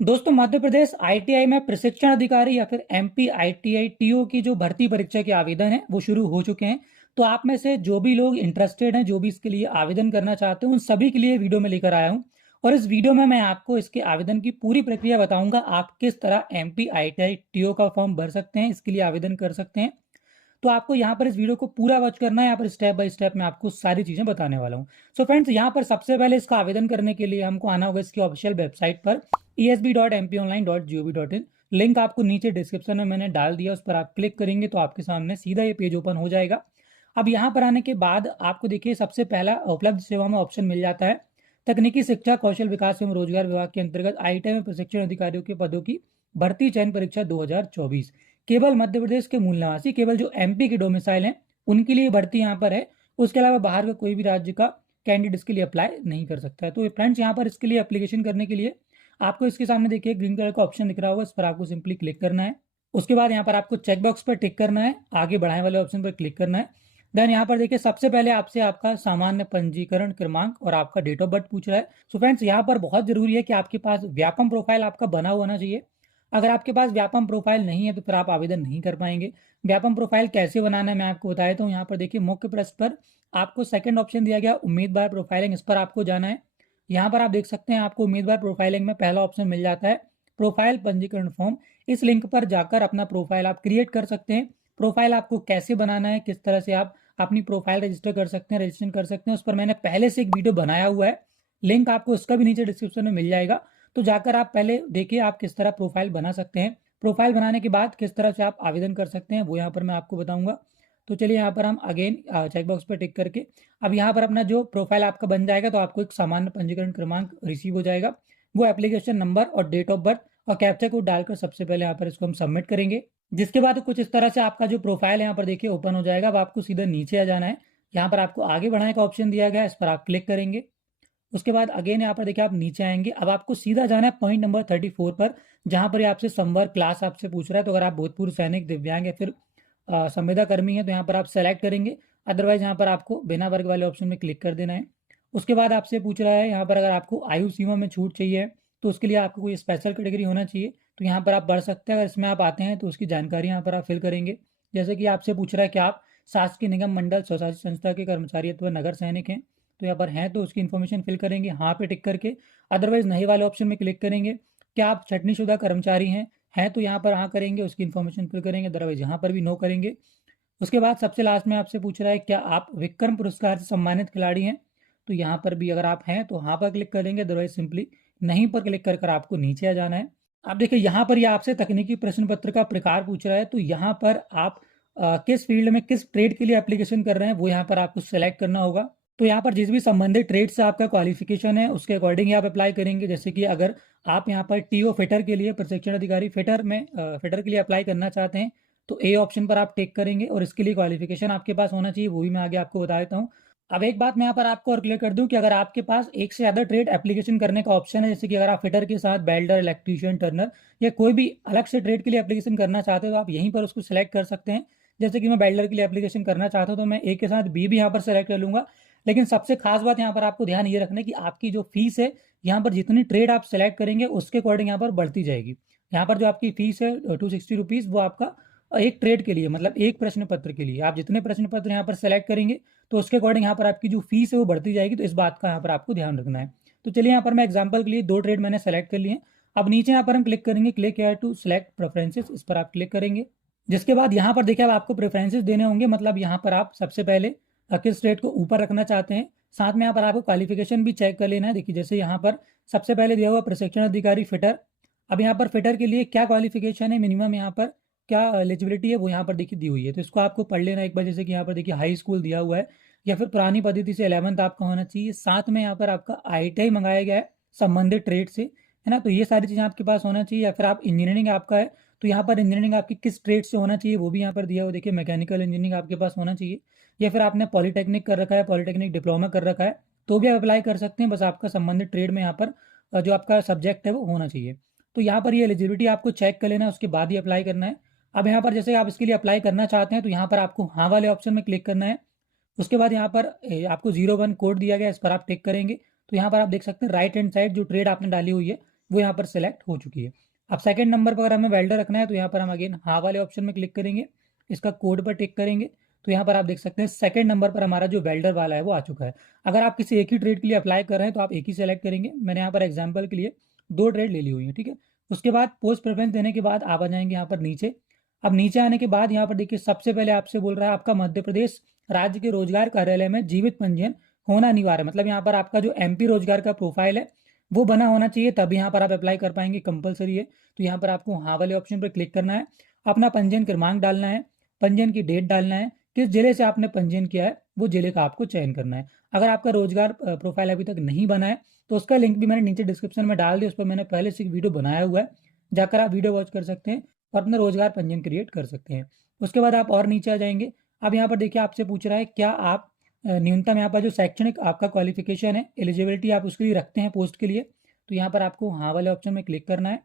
दोस्तों, मध्य प्रदेश आईटीआई में प्रशिक्षण अधिकारी या फिर एमपी आईटीआई टीओ की जो भर्ती परीक्षा के आवेदन है वो शुरू हो चुके हैं। तो आप में से जो भी लोग इंटरेस्टेड हैं, जो भी इसके लिए आवेदन करना चाहते हैं, उन सभी के लिए वीडियो में लेकर आया हूं। और इस वीडियो में मैं आपको इसके आवेदन की पूरी प्रक्रिया बताऊंगा। आप किस तरह एमपी आईटीआई टीओ का फॉर्म भर सकते हैं, इसके लिए आवेदन कर सकते हैं। तो आपको यहाँ पर इस वीडियो को पूरा वॉच करना है। यहाँ पर स्टेप बाय स्टेप मैं आपको सारी चीजें बताने वाला हूँ। सो फ्रेंड्स, यहाँ पर सबसे पहले इसका आवेदन करने के लिए हमको आना होगा इसकी ऑफिशियल वेबसाइट पर esb.mpionline.gov.in। लिंक आपको नीचे डिस्क्रिप्शन में मैंने डाल दिया, उस पर आप क्लिक करेंगे तो आपके सामने सीधा ये पेज ओपन हो जाएगा। अब यहाँ पर आने के बाद आपको देखिए सबसे पहला उपलब्ध सेवा में ऑप्शन मिल जाता है तकनीकी शिक्षा कौशल विकास एवं रोजगार विभाग के अंतर्गत आईटीआई में प्रशिक्षण अधिकारियों के पदों की भर्ती चयन परीक्षा 2024। केवल मध्य प्रदेश के मूल निवासी, केवल जो एमपी के डोमिसाइल हैं उनके लिए भर्ती यहाँ पर है। उसके अलावा बाहर का कोई भी राज्य का कैंडिडेट इसके लिए अप्लाई नहीं कर सकता है। तो फ्रेंड्स, यहाँ पर इसके लिए एप्लीकेशन करने के लिए आपको इसके सामने देखिए ग्रीन कलर का ऑप्शन दिख रहा होगा, इस पर आपको सिंपली क्लिक करना है। उसके बाद यहाँ पर आपको चेकबॉक्स पर टिक करना है, आगे बढ़ाने वाले ऑप्शन पर क्लिक करना है। देन यहाँ पर देखिए सबसे पहले आपसे आपका सामान्य पंजीकरण क्रमांक और आपका डेट ऑफ बर्थ पूछ रहा है। सो फ्रेंड्स, यहाँ पर बहुत जरूरी है कि आपके पास व्यापम प्रोफाइल आपका बना होना चाहिए। अगर आपके पास व्यापम प्रोफाइल नहीं है तो फिर आप आवेदन नहीं कर पाएंगे। व्यापम प्रोफाइल कैसे बनाना है मैं आपको बता देता हूँ। यहाँ पर देखिए मुख्य पृष्ठ पर आपको सेकंड ऑप्शन दिया गया उम्मीदवार प्रोफाइलिंग, इस पर आपको जाना है। यहाँ पर आप देख सकते हैं आपको उम्मीदवार प्रोफाइलिंग में पहला ऑप्शन मिल जाता है प्रोफाइल पंजीकरण फॉर्म। इस लिंक पर जाकर अपना प्रोफाइल आप क्रिएट कर सकते हैं। प्रोफाइल आपको कैसे बनाना है, किस तरह से आप अपनी प्रोफाइल रजिस्टर कर सकते हैं, रजिस्ट्रेशन कर सकते हैं, उस पर मैंने पहले से एक वीडियो बनाया हुआ है। लिंक आपको उसका भी नीचे डिस्क्रिप्शन में मिल जाएगा। तो जाकर आप पहले देखिए आप किस तरह प्रोफाइल बना सकते हैं। प्रोफाइल बनाने के बाद किस तरह से आप आवेदन कर सकते हैं वो यहाँ पर मैं आपको बताऊंगा। तो चलिए यहाँ पर हम अगेन चेकबॉक्स पर टिक करके अब यहाँ पर अपना जो प्रोफाइल आपका बन जाएगा तो आपको एक सामान्य पंजीकरण क्रमांक रिसीव हो जाएगा। वो एप्लीकेशन नंबर और डेट ऑफ बर्थ और कैप्चा कोड डालकर सबसे पहले यहाँ पर इसको हम सबमिट करेंगे। जिसके बाद कुछ इस तरह से आपका जो प्रोफाइल है यहाँ पर देखिए ओपन हो जाएगा। अब आपको सीधा नीचे आ जाना है। यहाँ पर आपको आगे बढ़ाने का ऑप्शन दिया गया है, इस पर आप क्लिक करेंगे। उसके बाद अगेन यहाँ पर देखिए आप नीचे आएंगे। अब आपको सीधा जाना है पॉइंट नंबर 34 पर, जहाँ पर ये आपसे संवर्ग क्लास आपसे पूछ रहा है। तो अगर आप भूतपूर्व सैनिक, दिव्यांग या फिर संविदा कर्मी है तो यहाँ पर आप सेलेक्ट करेंगे। अदरवाइज यहाँ पर आपको बिना वर्ग वाले ऑप्शन में क्लिक कर देना है। उसके बाद आपसे पूछ रहा है यहाँ पर अगर आपको आयु सीमा में छूट चाहिए तो उसके लिए आपको कोई स्पेशल कैटेगरी होना चाहिए तो यहाँ पर आप बढ़ सकते हैं। अगर इसमें आप आते हैं तो उसकी जानकारी यहाँ पर आप फिल करेंगे। जैसे कि आपसे पूछ रहा है कि आप शासकीय निगम मंडल स्वशासी संस्था के कर्मचारी अथवा नगर सैनिक हैं, तो यहाँ पर हैं तो उसकी इन्फॉर्मेशन फिल करेंगे हाँ पे टिक करके। अदरवाइज नहीं वाले ऑप्शन में क्लिक करेंगे। क्या आप छटनी शुदा कर्मचारी हैं तो यहाँ पर हाँ करेंगे, उसकी इन्फॉर्मेशन फिल करेंगे। अदरवाइज यहाँ पर भी नो करेंगे। उसके बाद सबसे लास्ट में आपसे पूछ रहा है क्या आप विक्रम पुरस्कार से सम्मानित खिलाड़ी हैं, तो यहाँ पर भी अगर आप हैं तो हाँ पर क्लिक करेंगे। अदरवाइज सिंपली नहीं पर क्लिक कर कर आपको नीचे आ जाना है। आप देखिए यहाँ पर ये आपसे तकनीकी प्रश्न पत्र का प्रकार पूछ रहा है। तो यहाँ पर आप किस फील्ड में किस ट्रेड के लिए एप्लीकेशन कर रहे हैं वो यहाँ पर आपको सेलेक्ट करना होगा। तो यहाँ पर जिस भी संबंधित ट्रेड से आपका क्वालिफिकेशन है उसके अकॉर्डिंग ही आप अप्लाई करेंगे। जैसे कि अगर आप यहाँ पर टीओ फिटर के लिए प्रशिक्षण अधिकारी फिटर में फिटर के लिए अप्लाई करना चाहते हैं तो ए ऑप्शन पर आप टिक करेंगे और इसके लिए क्वालिफिकेशन आपके पास होना चाहिए, वो भी मैं आगे आपको बता देता हूँ। अब एक बात मैं यहाँ पर आपको और क्लियर कर दूं कि अगर आपके पास एक से ज़्यादा ट्रेड एप्लीकेशन करने का ऑप्शन है, जैसे कि अगर आप फिटर के साथ बेल्डर, इलेक्ट्रीशियन, टर्नर या कोई भी अलग से ट्रेड के लिए एप्लीकेशन करना चाहते हो तो आप यहीं पर उसको सिलेक्ट कर सकते हैं। जैसे कि मैं बेल्डर के लिए एप्लीकेशन करना चाहता हूँ तो मैं ए के साथ बी भी यहाँ पर सेलेक्ट कर लूंगा। लेकिन सबसे खास बात यहाँ पर आपको ध्यान ये रखना है कि आपकी जो फीस है यहाँ पर जितनी ट्रेड आप सेलेक्ट करेंगे उसके अकॉर्डिंग यहाँ पर बढ़ती जाएगी। यहाँ पर जो आपकी फीस है 260 रुपीज़, वो आपका एक ट्रेड के लिए मतलब एक प्रश्न पत्र के लिए। आप जितने प्रश्न पत्र यहाँ पर सेलेक्ट करेंगे तो उसके अकॉर्डिंग यहाँ पर आपकी जो फीस है वो बढ़ती जाएगी। तो इस बात का यहाँ पर आपको ध्यान रखना है। तो चलिए यहाँ पर मैं एग्जाम्पल के लिए 2 ट्रेड मैंने सेलेक्ट कर लिए हैं। अब नीचे यहाँ पर हम क्लिक करेंगे click here to select preferences, इस पर आप क्लिक करेंगे। जिसके बाद यहाँ पर देखिए अब आपको प्रेफरेंसेस देने होंगे, मतलब यहाँ पर आप सबसे पहले किस ट्रेड को ऊपर रखना चाहते हैं। साथ में यहाँ पर आपको क्वालिफिकेशन भी चेक कर लेना है। देखिए जैसे यहाँ पर सबसे पहले दिया हुआ प्रशिक्षण अधिकारी फिटर। अब यहाँ पर फिटर के लिए क्या क्वालिफिकेशन है, मिनिमम यहाँ पर क्या एलिजिबिलिटी है वो यहाँ पर देखिए दी हुई है। तो इसको आपको पढ़ लेना एक बार। जैसे कि यहाँ पर देखिए हाई स्कूल दिया हुआ है या फिर पुरानी पद्धति से 11th आपका होना चाहिए। साथ में यहाँ पर आपका आईटीआई मंगाया गया है संबंधित ट्रेड से, है ना। तो ये सारी चीज़ें आपके पास होना चाहिए। या फिर आप इंजीनियरिंग आपका है तो यहाँ पर इंजीनियरिंग आपकी किस ट्रेड से होना चाहिए वो भी यहाँ पर दिया हुआ। देखिए मैकेनिकल इंजीनियरिंग आपके पास होना चाहिए या फिर आपने पॉलीटेक्निक कर रखा है, पॉलीटेक्निक डिप्लोमा कर रखा है तो भी आप अप्लाई कर सकते हैं। बस आपका संबंधित ट्रेड में यहाँ पर जो आपका सब्जेक्ट है वो होना चाहिए। तो यहाँ पर ये एलिजिबिलिटी आपको चेक कर लेना है, उसके बाद ही अप्लाई करना है। अब यहाँ पर जैसे आप इसके लिए अप्लाई करना चाहते हैं तो यहाँ पर आपको हाँ वाले ऑप्शन में क्लिक करना है। उसके बाद यहाँ पर आपको 01 कोड दिया गया, इस पर आप टिक करेंगे। तो यहाँ पर आप देख सकते हैं राइट हैंड साइड जो ट्रेड आपने डाली हुई है वो यहाँ पर सेलेक्ट हो चुकी है। अब सेकंड नंबर पर अगर हमें वेल्डर रखना है तो यहाँ पर हम अगेन हाँ वाले ऑप्शन में क्लिक करेंगे, इसका कोड पर टिक करेंगे, तो यहाँ पर आप देख सकते हैं सेकंड नंबर पर हमारा जो वेल्डर वाला है वो आ चुका है। अगर आप किसी एक ही ट्रेड के लिए अप्लाई कर रहे हैं तो आप एक ही सेलेक्ट करेंगे। मैंने यहाँ पर एग्जाम्पल के लिए 2 ट्रेड ले ली हुई है, ठीक है। उसके बाद पोस्ट प्रेफरेंस देने के बाद आप आ जाएंगे यहाँ पर नीचे। अब नीचे आने के बाद यहाँ पर देखिए सबसे पहले आपसे बोल रहा है आपका मध्य प्रदेश राज्य के रोजगार कार्यालय में जीवित पंजीयन होना अनिवार्य है। मतलब यहाँ पर आपका जो एमपी रोजगार का प्रोफाइल है वो बना होना चाहिए, तब यहाँ पर आप अप्लाई कर पाएंगे, कंपलसरी है। तो यहाँ पर आपको हाँ वाले ऑप्शन पर क्लिक करना है, अपना पंजीयन क्रमांक डालना है, पंजीयन की डेट डालना है, किस जिले से आपने पंजीयन किया है वो जिले का आपको चयन करना है। अगर आपका रोजगार प्रोफाइल अभी तक नहीं बना है तो उसका लिंक भी मैंने नीचे डिस्क्रिप्शन में डाल दिया, उस पर मैंने पहले से एक वीडियो बनाया हुआ है, जाकर आप वीडियो वॉच कर सकते हैं और अपना रोजगार पंजीयन क्रिएट कर सकते हैं। उसके बाद आप और नीचे आ जाएंगे। अब यहाँ पर देखिए आपसे पूछ रहा है क्या आप न्यूनतम यहाँ पर जो शैक्षणिक आपका क्वालिफिकेशन है, एलिजिबिलिटी आप उसके लिए रखते हैं पोस्ट के लिए, तो यहाँ पर आपको हाँ वाले ऑप्शन में क्लिक करना है।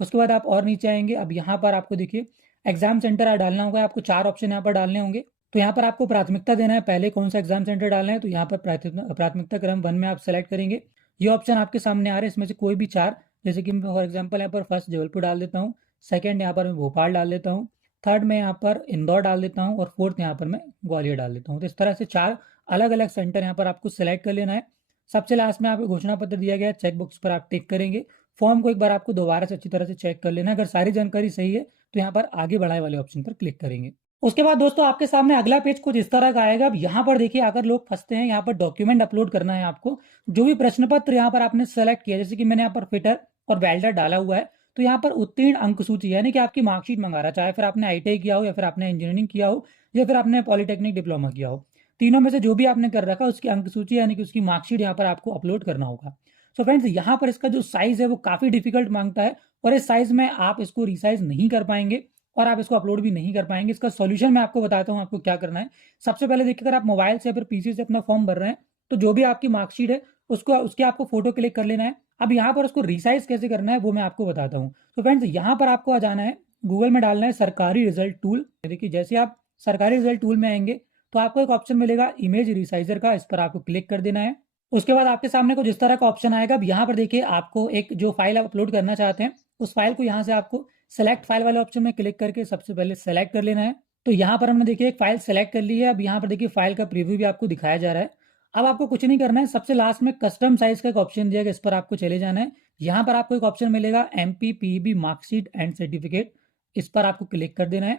उसके बाद आप और नीचे आएंगे। अब यहाँ पर आपको देखिए एग्जाम सेंटर डालना होगा, आपको 4 ऑप्शन यहाँ पर डालने होंगे। तो यहाँ पर आपको प्राथमिकता देना है, पहले कौन सा एग्जाम सेंटर डालना है, तो यहाँ पर प्राथमिकता क्रम 1 में आप सेलेक्ट करेंगे। ये ऑप्शन आपके सामने आ रहे हैं, इसमें से कोई भी 4, जैसे कि मैं फॉर एग्जाम्पल यहाँ पर फर्स्ट जबलपुर डाल देता हूँ, सेकंड यहाँ पर मैं भोपाल डाल देता हूँ, थर्ड में यहाँ पर इंदौर डाल देता हूँ और फोर्थ यहाँ पर मैं ग्वालियर डाल देता हूँ। तो इस तरह से 4 अलग अलग सेंटर यहाँ पर आपको सेलेक्ट कर लेना है। सबसे लास्ट में आपको घोषणा पत्र दिया गया है, चेक बॉक्स पर आप टिक करेंगे। फॉर्म को एक बार आपको दोबारा से अच्छी तरह से चेक कर लेना है, अगर सारी जानकारी सही है तो यहाँ पर आगे बढ़ाए वाले ऑप्शन पर क्लिक करेंगे। उसके बाद दोस्तों आपके सामने अगला पेज कुछ इस तरह का आएगा। अब यहाँ पर देखिए अगर लोग फंसते हैं, यहाँ पर डॉक्यूमेंट अपलोड करना है आपको, जो भी प्रश्न पत्र यहाँ पर आपने सेलेक्ट किया, जैसे कि मैंने यहाँ पर फिटर और वेल्डर डाला हुआ है, तो यहाँ पर उत्तीर्ण अंक सूची यानी कि आपकी मार्कशीट मंगा रहा है, चाहे फिर आपने आईटीआई किया हो या फिर आपने इंजीनियरिंग किया हो या फिर आपने पॉलिटेक्निक डिप्लोमा किया हो, तीनों में से जो भी आपने कर रखा उसकी अंक सूची यानी कि उसकी मार्कशीट यहाँ पर आपको अपलोड करना होगा। सो फ्रेंड्स यहाँ पर इसका जो साइज है वो काफी डिफिकल्ट मांगता है और इस साइज में आप इसको रिसाइज नहीं कर पाएंगे और आप इसको अपलोड भी नहीं कर पाएंगे। इसका सॉल्यूशन मैं आपको बताता हूँ आपको क्या करना है। सबसे पहले देखिए अगर आप मोबाइल से या फिर पीसी से अपना फॉर्म भर रहे हैं तो जो भी आपकी मार्कशीट है उसकी आपको फोटो क्लिक कर लेना है। अब यहाँ पर उसको रिसाइज कैसे करना है वो मैं आपको बताता हूँ। तो फ्रेंड्स यहाँ पर आपको आ जाना है, गूगल में डालना है सरकारी रिजल्ट टूल। देखिए जैसे आप सरकारी रिजल्ट टूल में आएंगे तो आपको एक ऑप्शन मिलेगा इमेज रिसाइजर का, इस पर आपको क्लिक कर देना है। उसके बाद आपके सामने कुछ इस तरह का ऑप्शन आएगा। अब यहाँ पर देखिए आपको एक जो फाइल आप अपलोड करना चाहते हैं उस फाइल को यहाँ से आपको सेलेक्ट फाइल वाले ऑप्शन में क्लिक करके सबसे पहले सेलेक्ट कर लेना है। तो यहाँ पर हमने देखिए एक फाइल सेलेक्ट कर ली है। अब यहाँ पर देखिए फाइल का प्रीव्यू भी आपको दिखाया जा रहा है। अब आपको कुछ नहीं करना है, सबसे लास्ट में कस्टम साइज का एक ऑप्शन दिया गया, इस पर आपको चले जाना है। यहाँ पर आपको एक ऑप्शन मिलेगा MPPB मार्कशीट एंड सर्टिफिकेट, इस पर आपको क्लिक कर देना है।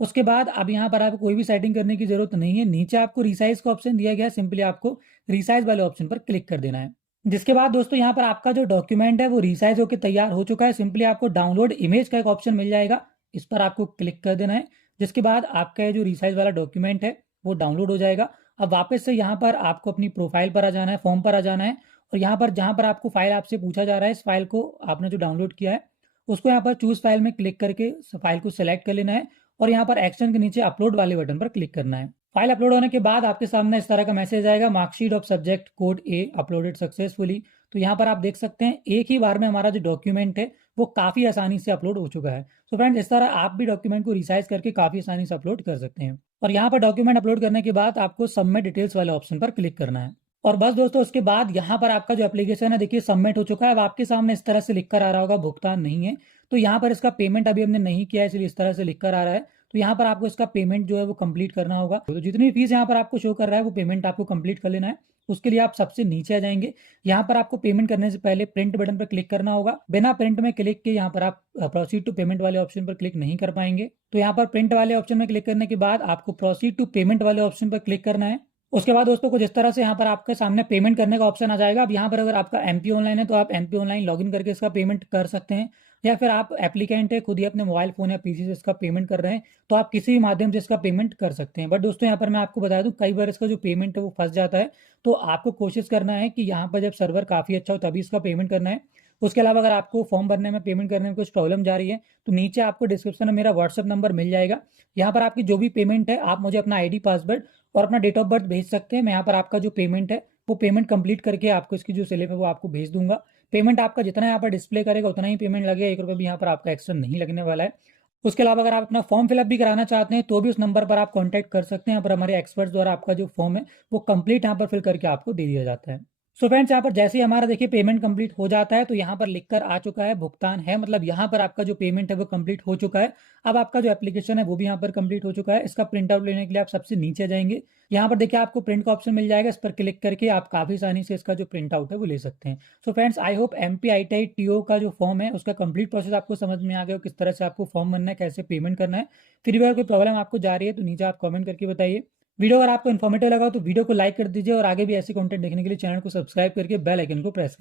उसके बाद अब यहाँ पर आपको कोई भी सेटिंग करने की जरूरत नहीं है, नीचे आपको रिसाइज का ऑप्शन दिया गया है, सिंपली आपको रिसाइज वाले ऑप्शन पर क्लिक कर देना है। जिसके बाद दोस्तों यहाँ पर आपका जो डॉक्यूमेंट है वो रिसाइज होकर तैयार हो चुका है। सिंपली आपको डाउनलोड इमेज का एक ऑप्शन मिल जाएगा, इस पर आपको क्लिक कर देना है। जिसके बाद आपका जो रिसाइज वाला डॉक्यूमेंट है वो डाउनलोड हो जाएगा। अब वापस से यहाँ पर आपको अपनी प्रोफाइल पर आ जाना है, फॉर्म पर आ जाना है और यहाँ पर जहाँ पर आपको फाइल आपसे पूछा जा रहा है, इस फाइल को आपने जो डाउनलोड किया है उसको यहाँ पर चूज फाइल में क्लिक करके फाइल को सिलेक्ट कर लेना है और यहाँ पर एक्शन के नीचे अपलोड वाले बटन पर क्लिक करना है। फाइल अपलोड होने के बाद आपके सामने इस तरह का मैसेज आएगा, marksheet of subject code A uploaded successfully. तो यहाँ पर आप देख सकते हैं एक ही बार में हमारा जो डॉक्यूमेंट है वो काफी आसानी से अपलोड हो चुका है। तो फ्रेंड्स इस तरह आप भी डॉक्यूमेंट को रिसाइज करके काफी आसानी से अपलोड कर सकते हैं। और यहाँ पर डॉक्यूमेंट अपलोड करने के बाद आपको सबमिट डिटेल्स वाले ऑप्शन पर क्लिक करना है और बस दोस्तों उसके बाद यहाँ पर आपका जो एप्लीकेशन है देखिए सबमिट हो चुका है। अब आपके सामने इस तरह से लिखकर आ रहा होगा भुगतान नहीं है, तो यहाँ पर इसका पेमेंट अभी हमने नहीं किया है इसलिए इस तरह से लिखकर आ रहा है। तो यहाँ पर आपको इसका पेमेंट जो है वो कंप्लीट करना होगा। तो जितनी फीस यहाँ पर आपको शो कर रहा है वो पेमेंट आपको कंप्लीट कर लेना है। उसके लिए आप सबसे नीचे आ जाएंगे, यहाँ पर आपको पेमेंट करने से पहले प्रिंट बटन पर क्लिक करना होगा। बिना प्रिंट में क्लिक किए यहाँ पर आप प्रोसीड टू पेमेंट वाले ऑप्शन पर क्लिक नहीं कर पाएंगे। तो यहाँ पर प्रिंट वाले ऑप्शन में क्लिक करने के बाद आपको प्रोसीड टू पेमेंट वाले ऑप्शन पर क्लिक करना है। उसके बाद दोस्तों कुछ इस तरह से यहाँ पर आपके सामने पेमेंट करने का ऑप्शन आ जाएगा। अब यहाँ पर अगर आपका MP ऑनलाइन है तो आप MP ऑनलाइन लॉगिन करके इसका पेमेंट कर सकते हैं, या फिर आप एप्लीकेंट है खुद ही अपने मोबाइल फोन या पीसी से इसका पेमेंट कर रहे हैं तो आप किसी भी माध्यम से इसका पेमेंट कर सकते हैं। बट दोस्तों यहाँ पर मैं आपको बता दूं कई बार इसका जो पेमेंट है वो फंस जाता है, तो आपको कोशिश करना है कि यहाँ पर जब सर्वर काफी अच्छा हो तभी इसका पेमेंट करना है। उसके अलावा अगर आपको फॉर्म भरने में पेमेंट करने में कुछ प्रॉब्लम जा रही है तो नीचे आपको डिस्क्रिप्शन में मेरा व्हाट्सअप नंबर मिल जाएगा। यहाँ पर आपकी जो भी पेमेंट है आप मुझे अपना ID पासवर्ड और अपना डेट ऑफ बर्थ भेज सकते हैं। मैं यहाँ पर आपका जो पेमेंट है वो पेमेंट कंप्लीट करके आपको इसकी जो स्लिप है वो आपको भेज दूंगा। पेमेंट आपका जितना यहाँ पर डिस्प्ले करेगा उतना ही पेमेंट लगेगा, 1 रुपये भी यहाँ पर आपका एक्स्ट्रा नहीं लगने वाला है। उसके अलावा अगर आप अपना फॉर्म फिलअप भी कराना चाहते हैं तो भी उस नंबर पर आप कॉन्टैक्ट कर सकते हैं। यहाँ पर हमारे एक्सपर्ट्स द्वारा आपका जो फॉर्म है वो कंप्लीट यहाँ पर फिल करके आपको दे दिया जाता है। सो फ्रेंड्स, यहाँ पर जैसे ही हमारा देखिए पेमेंट कंप्लीट हो जाता है तो यहाँ पर लिखकर आ चुका है भुगतान है, मतलब यहाँ पर आपका जो पेमेंट है वो कंप्लीट हो चुका है। अब आपका जो एप्लीकेशन है वो भी यहाँ पर कंप्लीट हो चुका है। इसका प्रिंट आउट लेने के लिए आप सबसे नीचे जाएंगे, यहाँ पर देखिए आपको प्रिंट का ऑप्शन मिल जाएगा। इस पर क्लिक करके आप काफ़ी आसानी से इसका जो प्रिंट आउट है वो ले सकते हैं। So friends, I hope MPITI-TO का जो फॉर्म है उसका कंप्लीट प्रोसेस आपको समझ में आ गया हो, किस तरह से आपको फॉर्म भरना है, कैसे पेमेंट करना है। फिर भी अगर कोई प्रॉब्लम आपको जा रही है तो नीचे आप कमेंट करके बताइए। वीडियो अगर आपको इन्फॉर्मेटिव लगा हो तो वीडियो को लाइक कर दीजिए, और आगे भी ऐसी कंटेंट देखने के लिए चैनल को सब्सक्राइब करके बेल आइकन को प्रेस करिए।